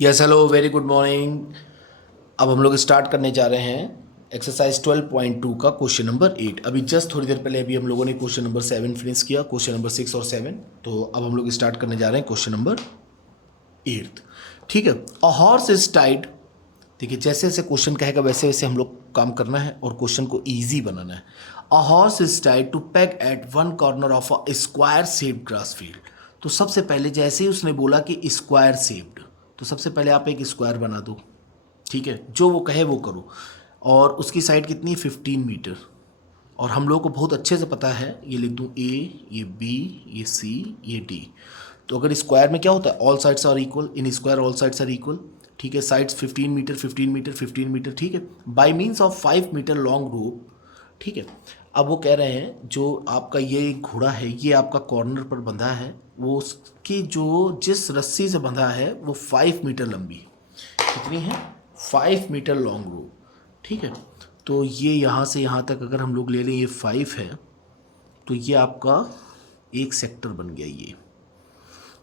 Yes hello very good morning. अब हम लोग स्टार्ट करने जा रहे हैं एक्सरसाइज 12.2 का क्वेश्चन नंबर 8। अभी जस्ट थोड़ी देर पहले अभी हम लोगों ने क्वेश्चन नंबर 7 फिनिश किया, क्वेश्चन नंबर 6 और 7। तो अब हम लोग स्टार्ट करने जा रहे हैं क्वेश्चन नंबर 8। ठीक है। A horse is Tide. देखिए जैसे जैसे क्वेश्चन कहेगा वैसे वैसे हम लोग काम करना है और क्वेश्चन को ईजी बनाना है। A horse is tied to peg at one corner of a square shaped grass field. तो सबसे पहले जैसे ही उसने बोला कि स्क्वायर शेप्ड, तो सबसे पहले आप एक स्क्वायर बना दो। ठीक है, जो वो कहे वो करो। और उसकी साइड कितनी, 15 मीटर। और हम लोग को बहुत अच्छे से पता है, ये लिख दूँ ए, ये बी, ये सी, ये डी। तो अगर स्क्वायर में क्या होता है, all sides are equal, in square all sides are equal. ठीक है, साइड्स 15 मीटर 15 मीटर 15 मीटर। ठीक है, by means of 5 metre long rope. ठीक है। अब वो कह रहे हैं जो आपका ये घोड़ा है ये आपका कॉर्नर पर बंधा है, वो उसकी जो जिस रस्सी से बंधा है वो 5 मीटर लंबी है। कितनी है, 5 मीटर लॉन्ग रोप। ठीक है। तो ये यहाँ से यहाँ तक अगर हम लोग ले लें, ये 5 है, तो ये आपका एक सेक्टर बन गया ये।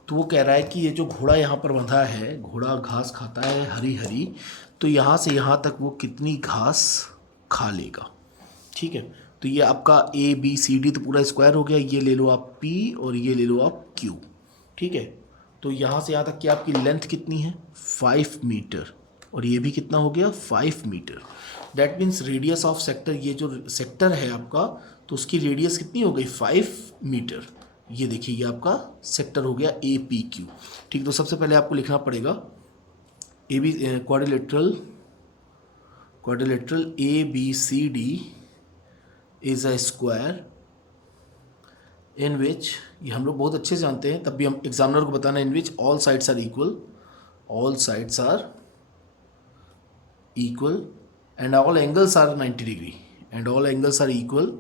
तो वो कह रहा है कि ये जो घोड़ा यहाँ पर बंधा है, घोड़ा घास खाता है हरी हरी, तो यहाँ से यहाँ तक वो कितनी घास खा लेगा। ठीक है। तो ये आपका ए बी सी डी तो पूरा स्क्वायर हो गया, ये ले लो आप पी और ये ले लो आप क्यू। ठीक है। तो यहाँ से यहाँ तक की आपकी लेंथ कितनी है, 5 मीटर। और ये भी कितना हो गया, 5 metre. That means radius of sector, ये जो सेक्टर है आपका, तो उसकी रेडियस कितनी हो गई, 5 मीटर। ये देखिए ये आपका सेक्टर हो गया ए पी क्यू। ठीक, तो सबसे पहले आपको लिखना पड़ेगा A B quadrilateral quadrilateral A B C D is a square in which, ये हम लोग बहुत अच्छे से जानते हैं, तब भी हम एग्जामिनर को बताना, in which all sides are equal, all sides are equal and all angles are 90 degree, and all angles are equal.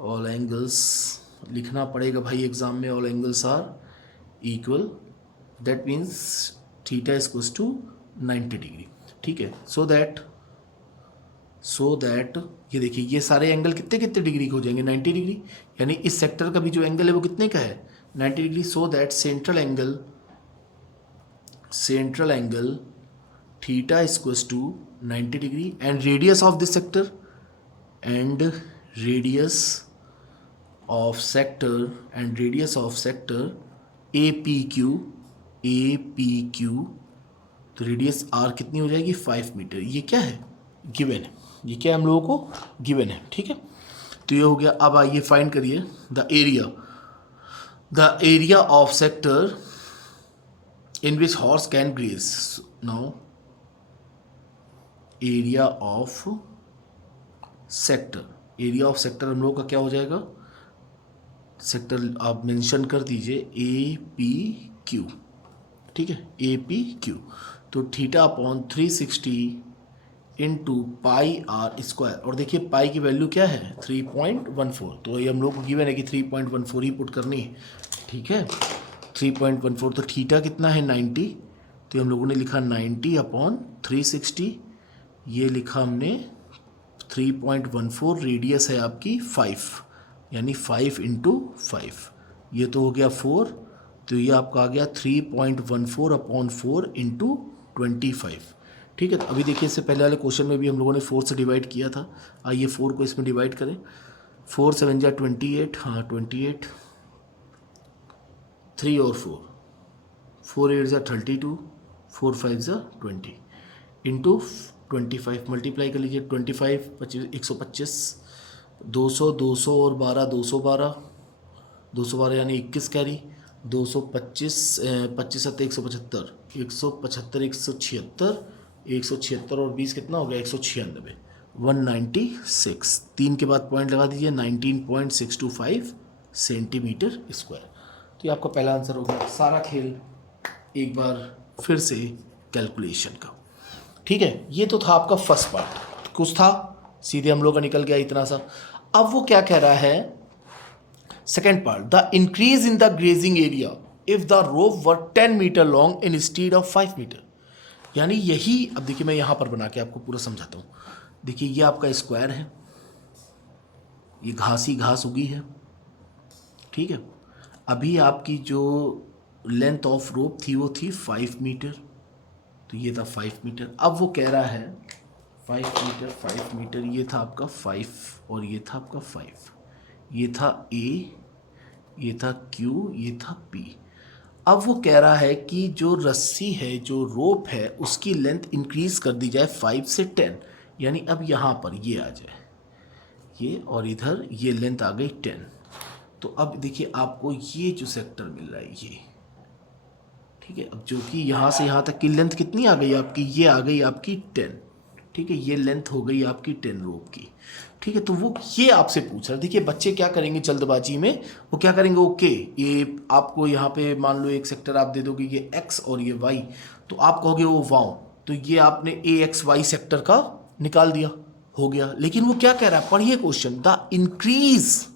All angles लिखना पड़ेगा भाई एग्जाम में, all angles are equal. That means theta is to 90 degree. ठीक है। So that ये देखिए ये सारे एंगल कितने कितने डिग्री के हो जाएंगे, 90 डिग्री। यानी इस सेक्टर का भी जो एंगल है वो कितने का है, 90 degree. So that central angle theta is to 90 degree and radius of this sector, and radius of sector A P Q. तो रेडियस आर कितनी हो जाएगी, 5 मीटर। ये क्या है, गिवन है। ये क्या हम लोगों को गिवन है। ठीक है। तो ये हो गया। अब आइए फाइंड करिए the area of sector in which horse can graze. Now area of sector हम लोग का क्या हो जाएगा, सेक्टर आप मेंशन कर दीजिए ए पी क्यू। ठीक है, ए पी क्यू। तो theta upon 360 into pi R square. और देखिए पाई की वैल्यू क्या है, 3.14। तो ये हम लोग को गिवन है कि 3.14 ही पुट करनी है। ठीक है, 3.14। तो थीटा कितना है, 90। तो हम लोगों ने लिखा 90 अपॉन 360। ये लिखा हमने 3.14। रेडियस है आपकी 5, यानी 5 इंटू 5। ये तो हो गया 4। तो ये आपका आ गया 3.14 अपॉन 4 इंटू 25। ठीक है। तो अभी देखिए इससे पहले वाले क्वेश्चन में भी हम लोगों ने 4 से डिवाइड किया था। आइए 4 को इसमें डिवाइड करें। 4 7 जा 28, हाँ 28, 3 और 4 8 जा 32, 4 5 जा 20 इंटू 25। मल्टीप्लाई कर लीजिए, 25 25 125, 200 200 और 12 212, 212 यानी 21 कैरी, 225 25 सत्तर 175, 175 176 और 20 कितना हो गया, 196, 196। 3 के बाद पॉइंट लगा दीजिए, 19.625 सेंटीमीटर स्क्वायर। तो ये आपका पहला आंसर हो गया। सारा खेल एक बार फिर से कैलकुलेशन का। ठीक है, ये तो था आपका फर्स्ट पार्ट, कुछ था सीधे हम लोग का निकल गया इतना सा। अब वो क्या कह रहा है, second part, the increase in the grazing area if the rope were 10 metre long instead of 5 metre. यानी यही, अब देखिए मैं यहाँ पर बना के आपको पूरा समझाता हूँ। देखिए ये आपका स्क्वायर है, ये घास ही घास उगी है। ठीक है। अभी आपकी जो लेंथ ऑफ रोप थी वो थी 5 मीटर, तो ये था 5 मीटर। अब वो कह रहा है 5 मीटर, ये था आपका 5 और ये था आपका 5, ये था A, ये था Q, ये था P। अब वो कह रहा है कि जो रस्सी है, जो रोप है, उसकी लेंथ इंक्रीज कर दी जाए 5 से 10, यानी अब यहाँ पर ये आ जाए ये, और इधर ये लेंथ आ गई 10। तो अब देखिए आपको ये जो सेक्टर मिल रहा है ये, ठीक है, अब जो कि यहाँ से यहाँ तक की लेंथ कितनी आ गई आपकी, ये आ गई आपकी 10, ठीक है, ये लेंथ हो गई आपकी 10 रोप की, ठीक है। तो वो ये आपसे पूछ रहा है। देखिए बच्चे क्या करेंगे जल्दबाजी में, वो क्या करेंगे, ओके ये आपको यहाँ पे मान लो एक सेक्टर आप दे दोगे ये x और ये y, तो आप कहोगे वो वाओ, तो ये आपने AXY सेक्टर का निकाल दिया, हो गया। लेकिन वो क्या कह रहा है, पढ़िए question, the increase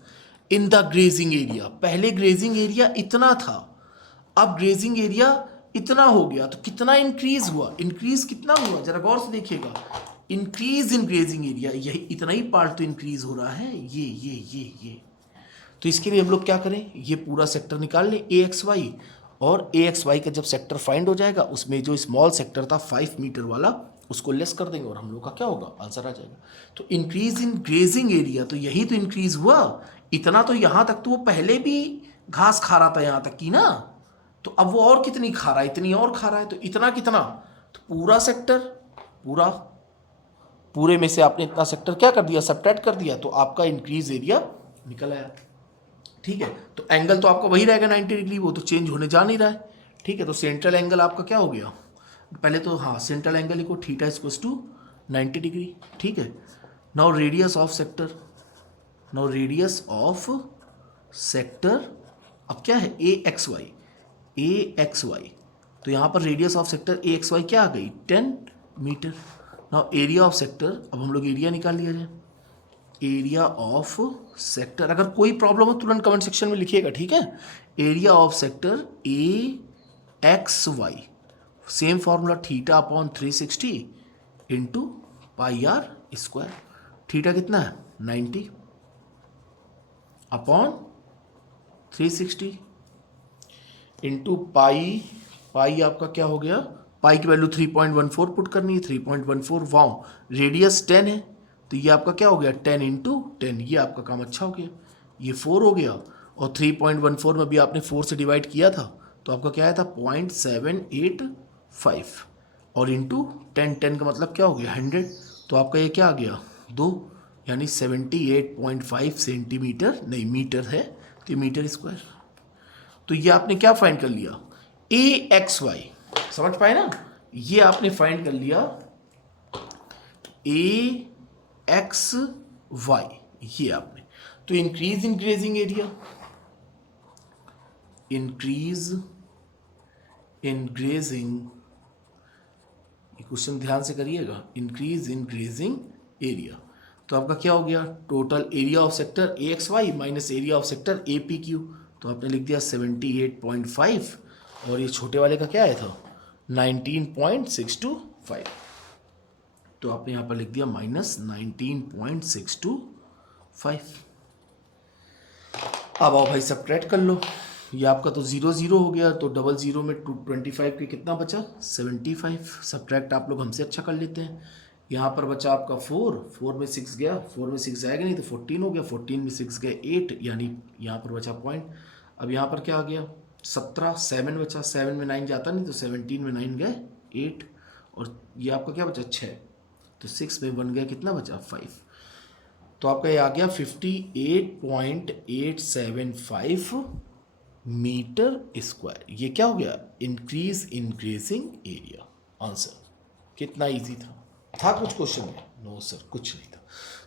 in the grazing area, पहले ग्रेजिंग एरिया इतना था, अब ग्रेजिंग एरिया इतना हो गया, तो कितना इंक्रीज हुआ, इंक्रीज कितना हुआ, जरा गौर से देखिएगा, इंक्रीज इन ग्रेजिंग एरिया, यही इतना ही पार्ट तो इंक्रीज हो रहा है, ये। तो इसके लिए हम लोग क्या करें, ये पूरा सेक्टर निकाल लें AXY, और AXY का जब सेक्टर फाइंड हो जाएगा उसमें जो स्मॉल सेक्टर था 5 मीटर वाला, उसको लेस कर देंगे और हम लोग का क्या होगा, आंसर आ जाएगा। तो इंक्रीज इन ग्रेजिंग एरिया, तो यही तो इंक्रीज हुआ, इतना तो यहाँ तक तो वो पहले भी घास खा रहा था यहाँ तक की ना, तो अब वो और कितनी खा रहा है, इतनी और खा रहा है, तो इतना कितना, तो पूरा सेक्टर, पूरे में से आपने इतना सेक्टर क्या कर दिया, सब्ट्रैक्ट कर दिया, तो आपका इंक्रीज एरिया निकल आया, ठीक है। तो एंगल तो आपका वही रहेगा 90 डिग्री, वो तो चेंज होने जा नहीं रहा है, ठीक है। तो सेंट्रल एंगल आपका क्या हो गया, पहले तो हाँ central angle equal theta equals to 90 degree, ठीक है। Now radius of sector, now radius of sector अब क्या है AXY, तो यहाँ पर रेडियस ऑफ सेक्टर AXY क्या आ गई 10 metre. Now area of sector, अब हम लोग एरिया निकाल लिया जाए, एरिया ऑफ सेक्टर, अगर कोई प्रॉब्लम हो तुरंत कमेंट सेक्शन में लिखिएगा, ठीक है। Area of sector AXY, same formula theta upon 360 into pi R square, theta कितना है 90 अपॉन 360 इंटू पाई आपका क्या हो गया, पाई की वैल्यू 3.14 पुट करनी है, 3.14 वाओ, रेडियस 10 है, तो ये आपका क्या हो गया 10 इंटू 10, ये आपका काम अच्छा हो गया, ये 4 हो गया, और 3.14 में भी आपने 4 से डिवाइड किया था, तो आपका क्या आया था 0.785, और इंटू 10 का मतलब क्या हो गया 100, तो आपका ये क्या आ गया 2, यानी 78.5 सेंटीमीटर, नहीं मीटर है, तो ये मीटर स्क्वायर। तो ये आपने क्या फाइंड कर लिया AXY, समझ पाए ना, ये आपने फाइंड कर लिया AXY, ये आपने। तो increase in grazing area, increase in grazing, ये क्वेश्चन ध्यान से करिएगा, इंक्रीज इन ग्रेजिंग एरिया, तो आपका क्या हो गया total area of sector AXY minus area of sector APQ, तो आपने लिख दिया 78.5, और ये छोटे वाले का क्या आया था 19.625, तो आपने यहाँ पर लिख दिया माइनस 19.625। अब आओ भाई सब्ट्रैक्ट कर लो, ये आपका तो 0 0 हो गया, तो 00 में 25 के कितना बचा 75, सब्ट्रैक्ट आप लोग हमसे अच्छा कर लेते हैं। यहाँ पर बचा आपका 4 में 6 गया, 4 में 6 जाएगा नहीं तो 14 हो गया, 14 में 6 गए 8, यानी यहाँ पर बचा पॉइंट। अब यहाँ पर क्या आ गया 17, 7 बचा, 7 में 9 जाता नहीं तो 17 में 9 गए 8, और ये आपका क्या बचा 6, तो 6 में 1 गया कितना बचा 5, तो आपका ये आ गया 58.875 मीटर स्क्वायर। ये क्या हो गया increase in grazing area. Answer कितना इजी था कुछ क्वेश्चन में? नो सर कुछ नहीं था।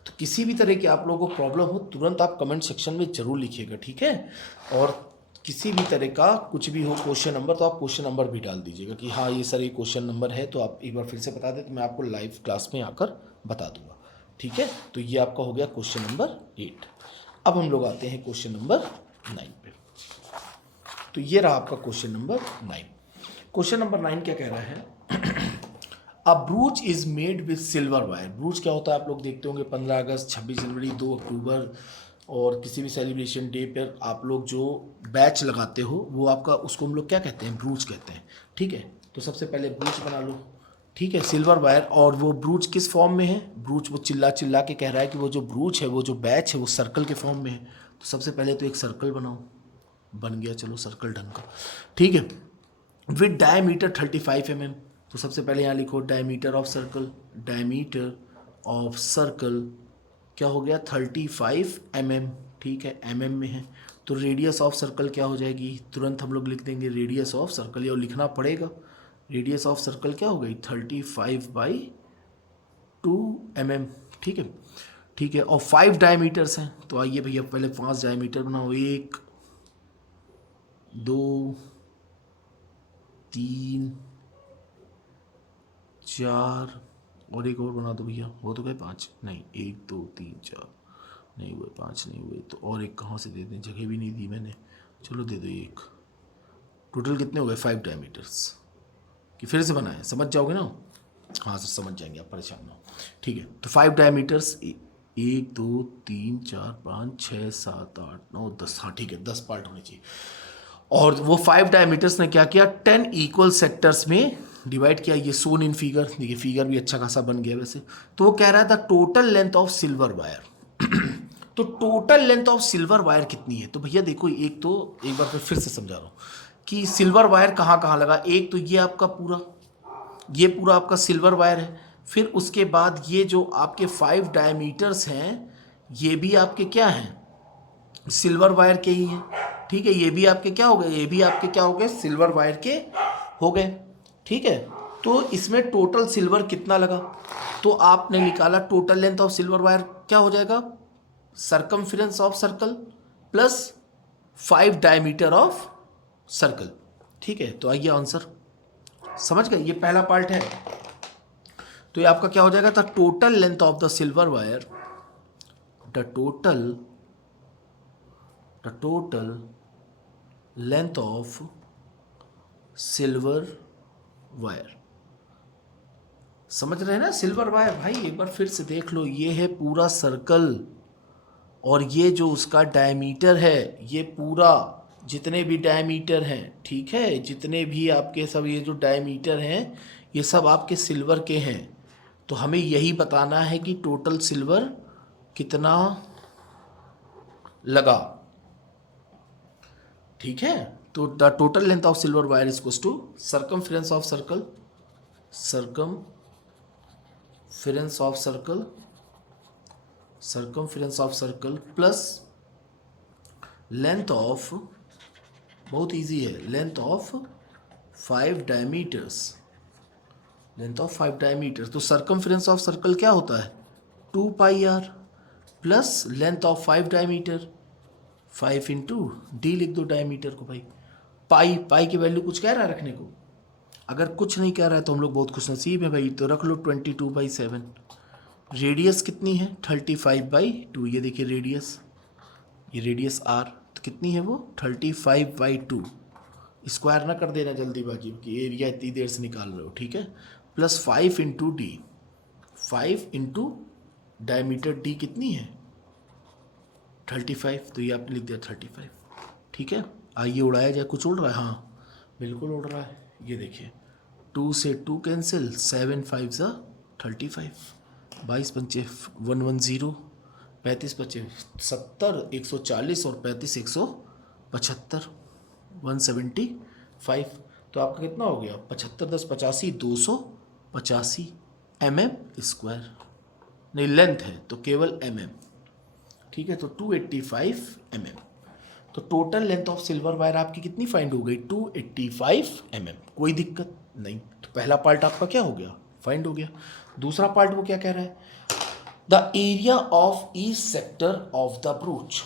तो किसी भी तरह की आप लोगों को प्रॉब्लम हो तुरंत आप कमेंट सेक्शन में जरूर लिखिएगा, ठीक है। और किसी भी तरह का कुछ भी हो क्वेश्चन नंबर, तो आप क्वेश्चन नंबर भी डाल दीजिएगा कि हाँ ये सर ये क्वेश्चन नंबर है, तो आप एक बार फिर से बता दें तो मैं आपको लाइव क्लास में आकर बता दूंगा, ठीक है। तो ये आपका हो गया क्वेश्चन नंबर 8। अब हम लोग आते हैं क्वेश्चन नंबर 9 पे। तो ये रहा आपका क्वेश्चन नंबर 9। क्वेश्चन नंबर 9 क्या कह रहा है, a brooch is made with silver wire. Brooch क्या होता है आप लोग देखते होंगे 15 अगस्त, 26 जनवरी, 2 अक्टूबर और किसी भी सेलिब्रेशन डे पर आप लोग जो बैच लगाते हो वो आपका, उसको हम लोग क्या कहते हैं, ब्रूच कहते हैं। ठीक है, तो सबसे पहले ब्रूच बना लो। ठीक है, सिल्वर वायर। और वो ब्रूच किस फॉर्म में है, ब्रूच वो चिल्ला चिल्ला के कह रहा है कि वो जो ब्रूच है, वो जो बैच है वो सर्कल के फॉर्म में है। तो सबसे पहले तो एक सर्कल बनाओ। बन गया, चलो सर्कल ढंग का। ठीक है, विद डायमीटर 35 mm। तो सबसे पहले यहाँ लिखो diameter of circle, diameter of circle क्या हो गया 35 mm। ठीक है, mm में है। तो रेडियस ऑफ सर्कल क्या हो जाएगी, तुरंत हम लोग लिख देंगे रेडियस ऑफ सर्कल, ये लिखना पड़ेगा। रेडियस ऑफ सर्कल क्या हो गई 35/2 mm। ठीक है, ठीक है। और 5 डायमीटर्स हैं, तो आइए भैया पहले 5 डायमीटर बनाओ। 1 2 3 4 और एक और बना दो भैया, वो तो गए 5, नहीं 1 2 3 4 नहीं हुए, 5 नहीं हुए, तो और एक कहाँ से दे दें, जगह भी नहीं दी मैंने, चलो दे दो एक। टोटल कितने हो गए 5 डायमीटर्स कि फिर से बनाए, समझ जाओगे ना। हाँ सर समझ जाएंगे, आप परेशान ना हो। ठीक है, तो 5 डायमीटर्स 1 2 3 4 5 6 7 8 9 10। हाँ ठीक है, 10 पार्ट होने चाहिए। और वो 5 डायमीटर्स ने क्या किया, 10 इक्वल सेक्टर्स में डिवाइड किया। ये सोन इन फिगर, देखिए फिगर भी अच्छा खासा बन गया वैसे। तो वो कह रहा था total length of silver wire. तो total length of silver wire कितनी है, तो भैया देखो एक बार फिर से समझा रहा हूँ कि सिल्वर वायर कहाँ कहाँ लगा। एक तो ये आपका ये पूरा आपका सिल्वर वायर है। फिर उसके बाद ये जो आपके 5 डायमीटर्स हैं, ये भी आपके क्या हैं, सिल्वर वायर के ही हैं। ठीक है, ये भी आपके क्या हो गए, ये भी आपके क्या हो गए, सिल्वर वायर के हो गए। ठीक है, तो इसमें टोटल सिल्वर कितना लगा, तो आपने निकाला total length of silver wire क्या हो जाएगा, circumference of circle plus 5 diameter of circle. ठीक है, तो आइए आंसर समझ गए, ये पहला पार्ट है। तो ये आपका क्या हो जाएगा, the total length of the silver wire, the total length of silver wire. समझ रहे हैं ना, सिल्वर वायर भाई एक बार फिर से देख लो, ये है पूरा सर्कल और ये जो उसका डायमीटर है, ये पूरा जितने भी डायमीटर हैं, ठीक है, जितने भी आपके सब ये जो डायमीटर हैं, ये सब आपके सिल्वर के हैं। तो हमें यही बताना है कि टोटल सिल्वर कितना लगा। ठीक है, तो the total length of silver wire is equals to circumference of circle, circumference of circle plus length of, बहुत इजी है, length of 5 diameters, length of 5 diameters. तो सरकमफेरेंस ऑफ सर्कल क्या होता है 2πr plus length of 5 diameter 5 into D लिख दो diameter को भाई। पाई की वैल्यू कुछ कह रहा है रखने को, अगर कुछ नहीं कह रहा है तो हम लोग बहुत खुशनसीब है भाई, तो रख लो 22/7। रेडियस कितनी है 35/2, ये देखिए रेडियस, ये रेडियस r, तो कितनी है वो 35/2। स्क्वायर ना कर देना जल्दीबाजी की, एरिया इतनी देर से निकाल रहे हो। ठीक है, plus 5 into D, 5 into diameter D कितनी है 35, तो ये आपने लिख दिया 35। ठीक है, आइए उड़ाया जाए, कुछ उड़ रहा है, हाँ बिल्कुल उड़ रहा है। ये देखिए 2 से 2 कैंसिल, 7 5 ज़ा 35, 22 पंचे 110, 35 बचे 70, 140 और 35 175, 175। तो आपका कितना हो गया 75 10 85, 285 mm², नहीं लेंथ है तो केवल mm। ठीक है, तो 285 mm। तो total length of silver wire आपकी कितनी फाइंड हो गई 285 mm। कोई दिक्कत नहीं, तो पहला पार्ट आपका क्या हो गया फाइंड हो गया। दूसरा पार्ट वो क्या कह रहा है, the area of each sector of the ब्रूच।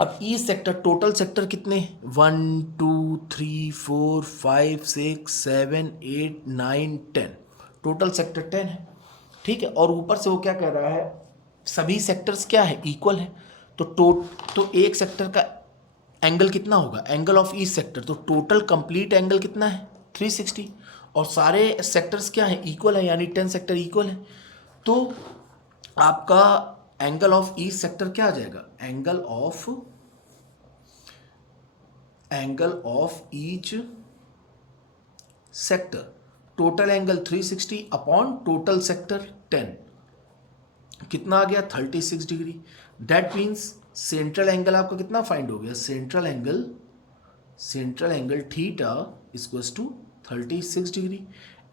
अब ईच सेक्टर, टोटल सेक्टर कितने 1 2 3 4 5 6 7 8 9 10, टोटल सेक्टर 10 है। ठीक है, और ऊपर से वो क्या कह रहा है, सभी सेक्टर्स क्या है इक्वल है। तो एक सेक्टर का एंगल कितना होगा, एंगल ऑफ ईच सेक्टर, तो टोटल कंप्लीट एंगल कितना है 360, और सारे सेक्टर्स क्या है इक्वल है, यानी 10 सेक्टर इक्वल है। तो आपका एंगल ऑफ ईच सेक्टर क्या आ जाएगा, angle of each sector, total angle 360 upon total sector 10, कितना आ गया 36 degree. That means central angle आपका कितना फाइंड हो गया, central angle theta equals to 36 degree.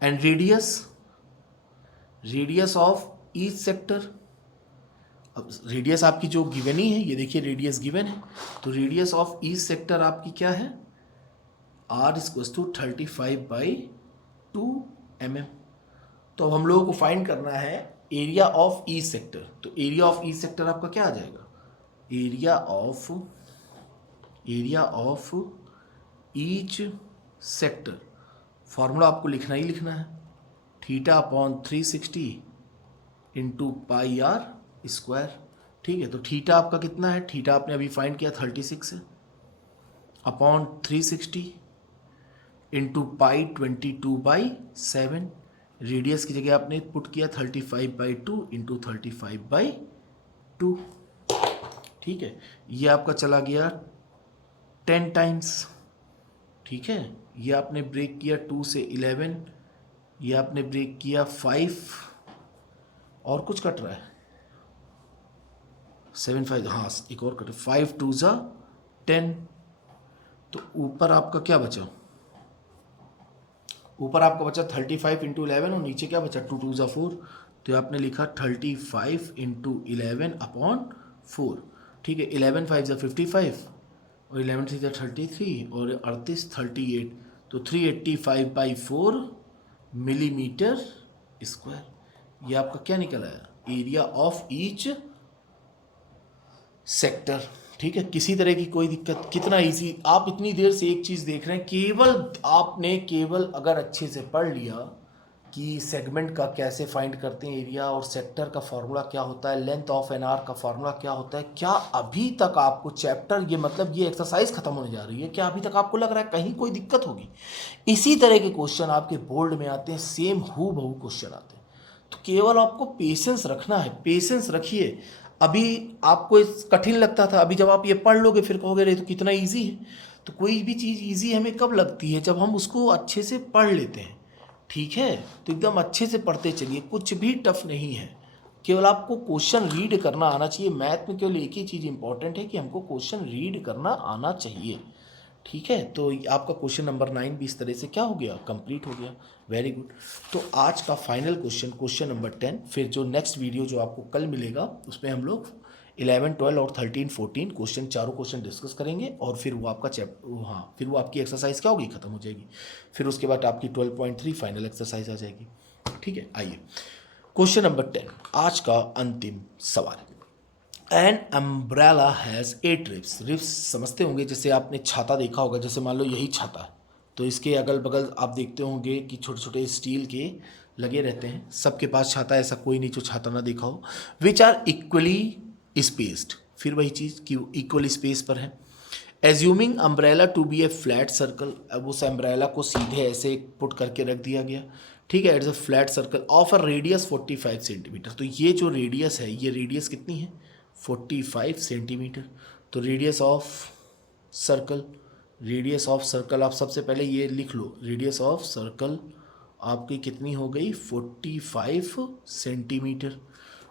And radius of each sector, अब रेडियस आपकी जो गिवन ही है, ये देखिए रेडियस गिवन है, तो रेडियस ऑफ ईच सेक्टर आपकी क्या है, r इक्वल्स टू 35/2 mm। तो अब हम लोगों को फाइंड करना है एरिया ऑफ ईच सेक्टर। तो एरिया ऑफ ईच सेक्टर आपका क्या आ जाएगा, area of each sector, formula आपको लिखना ही लिखना है, theta upon 360 into pi R square. ठीक है, तो थीटा आपका कितना है, थीटा आपने अभी फाइंड किया 36 है, अपॉन 360 इंटू पाई 22/7, रेडियस की जगह आपने पुट किया 35/2 इंटू 35/2। ठीक है, ये आपका चला गया 10 टाइम्स। ठीक है, ये आपने ब्रेक किया 2 से 11, ये आपने ब्रेक किया 5, और कुछ कट रहा है 7 5, हाँ एक और कट, 5 2 ज़ा 10। तो ऊपर आपका क्या बचा, ऊपर आपका बचा 35 इंटू 11 और नीचे क्या बचा 2 2 ज़ा 4। तो आपने लिखा 35 इंटू 11 अपॉन 4। ठीक है, 11 5 ज़ा 55 और 11 3 ज़ा 33 और 38 38, तो 385/4 मिलीमीटर स्क्वायर। ये आपका क्या निकल आया, एरिया ऑफ ईच सेक्टर। ठीक है, किसी तरह की कोई दिक्कत, कितना इजी, आप इतनी देर से एक चीज़ देख रहे हैं, केवल अगर अच्छे से पढ़ लिया कि सेगमेंट का कैसे फाइंड करते हैं एरिया, और सेक्टर का फॉर्मूला क्या होता है, लेंथ ऑफ एन आर का फॉर्मूला क्या होता है, क्या अभी तक आपको चैप्टर, ये मतलब ये एक्सरसाइज खत्म होने जा रही है, क्या अभी तक आपको लग रहा है कहीं कोई दिक्कत होगी? इसी तरह के क्वेश्चन आपके बोर्ड में आते हैं, सेम हूबहू क्वेश्चन आते हैं। तो केवल आपको पेशेंस रखना है, पेशेंस रखिए। अभी आपको कठिन लगता था, अभी जब आप ये पढ़ लोगे फिर कहोगे रे तो कितना इजी है। तो कोई भी चीज़ इजी हमें कब लगती है, जब हम उसको अच्छे से पढ़ लेते हैं। ठीक है, तो एकदम अच्छे से पढ़ते चलिए, कुछ भी टफ नहीं है, केवल आपको क्वेश्चन रीड करना आना चाहिए। मैथ में केवल एक ही चीज़ इंपॉर्टेंट है कि हमको क्वेश्चन रीड करना आना चाहिए। ठीक है, तो आपका क्वेश्चन नंबर 9 भी इस तरह से क्या हो गया, कंप्लीट हो गया। Very good. तो आज का फाइनल क्वेश्चन नंबर 10, फिर जो नेक्स्ट वीडियो जो आपको कल मिलेगा उसमें हम लोग 11 12 और 13 14 क्वेश्चन, चारों क्वेश्चन डिस्कस करेंगे, और फिर वो आपका फिर वो आपकी एक्सरसाइज क्या होगी, खत्म हो जाएगी। फिर उसके बाद आपकी 12.3 फाइनल एक्सरसाइज आ जाएगी। ठीक है, आइए क्वेश्चन नंबर 10, आज का अंतिम सवाल। An umbrella has 8 ribs. Ribs समझते होंगे, जैसे आपने छाता देखा होगा, जैसे मान लो यही छाता है, तो इसके अगल बगल आप देखते होंगे कि छोटे छोटे स्टील के लगे रहते हैं। सबके पास छाता, ऐसा कोई नहीं जो छाता ना देखा हो। विच आर इक्वली स्पेस्ड, फिर वही चीज़ कि इक्वल स्पेस पर है। Assuming umbrella to be a flat circle, अब उस अम्ब्रेला को सीधे ऐसे पुट करके रख दिया गया। ठीक है, it's a flat circle of a radius 45 centimetre. तो ये जो रेडियस है, ये रेडियस कितनी है, 45 सेंटीमीटर। तो रेडियस ऑफ सर्कल आप सबसे पहले ये लिख लो, रेडियस ऑफ सर्कल आपकी कितनी हो गई, 45 सेंटीमीटर।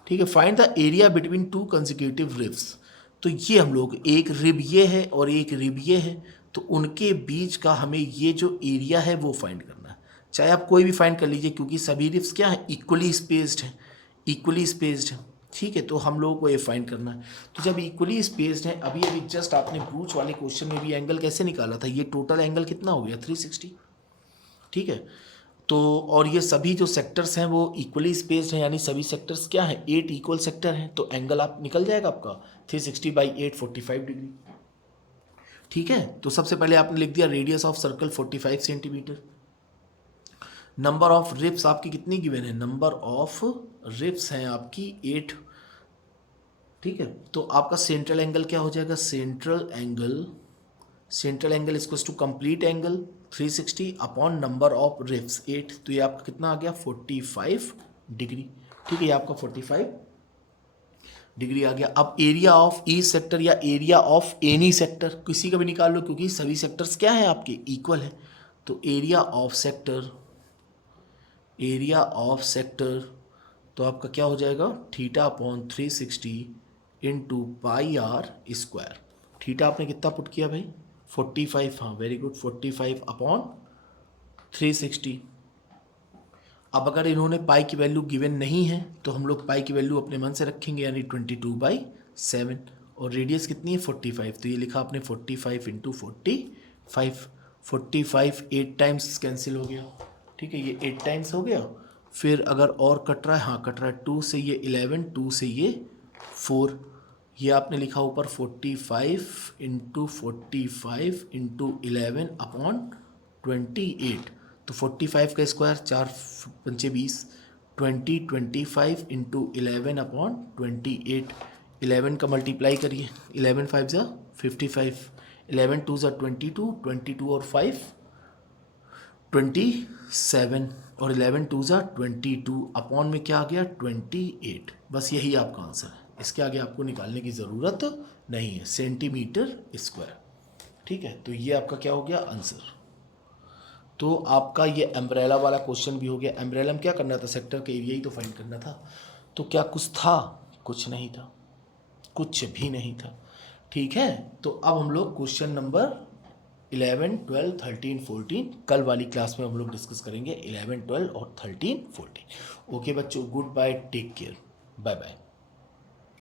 ठीक है, find the area between 2 consecutive ribs. तो ये हम लोग, एक रिब ये है और एक रिब ये है, तो उनके बीच का हमें ये जो एरिया है वो फाइंड करना है। चाहे आप कोई भी फाइंड कर लीजिए, क्योंकि सभी रिब्स क्या है, इक्वली स्पेस्ड है। ठीक है, तो हम लोगों को ये फाइंड करना है। तो जब इक्वली स्पेस्ड है, अभी जस्ट आपने ब्रूच वाले क्वेश्चन में भी एंगल कैसे निकाला था, ये टोटल एंगल कितना हो गया 360। ठीक है, तो और ये सभी जो सेक्टर्स हैं वो इक्वली स्पेस्ड हैं, यानी सभी सेक्टर्स क्या हैं, 8 इक्वल सेक्टर हैं, तो एंगल आप निकल जाएगा आपका 360/8 45 डिग्री। ठीक है, तो सबसे पहले आपने लिख दिया radius of circle 45 centimetre. Number of ribs आपकी कितनी गिवन है, नंबर ऑफ रिब्स हैं आपकी 8। ठीक है, तो आपका सेंट्रल एंगल क्या हो जाएगा, central angle equals to complete angle 360 upon number of ribs 8। तो ये आपका कितना आ गया 45 डिग्री। ठीक है, ये आपका 45 डिग्री आ गया। अब एरिया ऑफ ईच सेक्टर या एरिया ऑफ एनी सेक्टर किसी का भी निकाल लो, क्योंकि सभी सेक्टर्स क्या हैं आपके, इक्वल है। तो area of sector, area of sector तो आपका क्या हो जाएगा, theta upon 360 into pi R square. Theta आपने कितना पुट किया भाई, 45, हाँ वेरी गुड, 45 अपॉन 360। अब अगर इन्होंने पाई की वैल्यू गिवन नहीं है तो हम लोग पाई की वैल्यू अपने मन से रखेंगे, यानी 22/7। और रेडियस कितनी है 45, तो ये लिखा आपने 45 इंटू 45। 45 8 टाइम्स कैंसिल हो गया, ठीक है, ये 8 टाइम्स हो गया। फिर अगर और कट रहा है, हाँ कट रहा है, 2 से ये 11, 2 से ये 4, ये आपने लिखा ऊपर 45 इंटू 45 इंटू 11 अपॉन 28। तो 45 का स्क्वायर 4 पंचे 20, 25 इंटू 11 अपॉन 28। 11 का मल्टीप्लाई करिए, 11 5 ज़ा 55, 11 2 ज़ा 22, 22 और 5 27, और 11 2 ज़ा 22 अपॉन में क्या आ गया 28। बस यही आपका आंसर है, इसके आगे आपको निकालने की ज़रूरत नहीं है, सेंटीमीटर स्क्वायर। ठीक है, तो ये आपका क्या हो गया आंसर। तो आपका ये एम्ब्रेला वाला क्वेश्चन भी हो गया। एम्ब्रेला में क्या करना था, सेक्टर का एरिया ही तो फाइंड करना था। तो क्या कुछ था, कुछ नहीं था, कुछ भी नहीं था। ठीक है, तो अब हम लोग क्वेश्चन नंबर 11, 12, 13, 14 कल वाली क्लास में हम लोग डिस्कस करेंगे, 11, 12 और 13, 14। ओके बच्चों, good bye, take care, bye bye.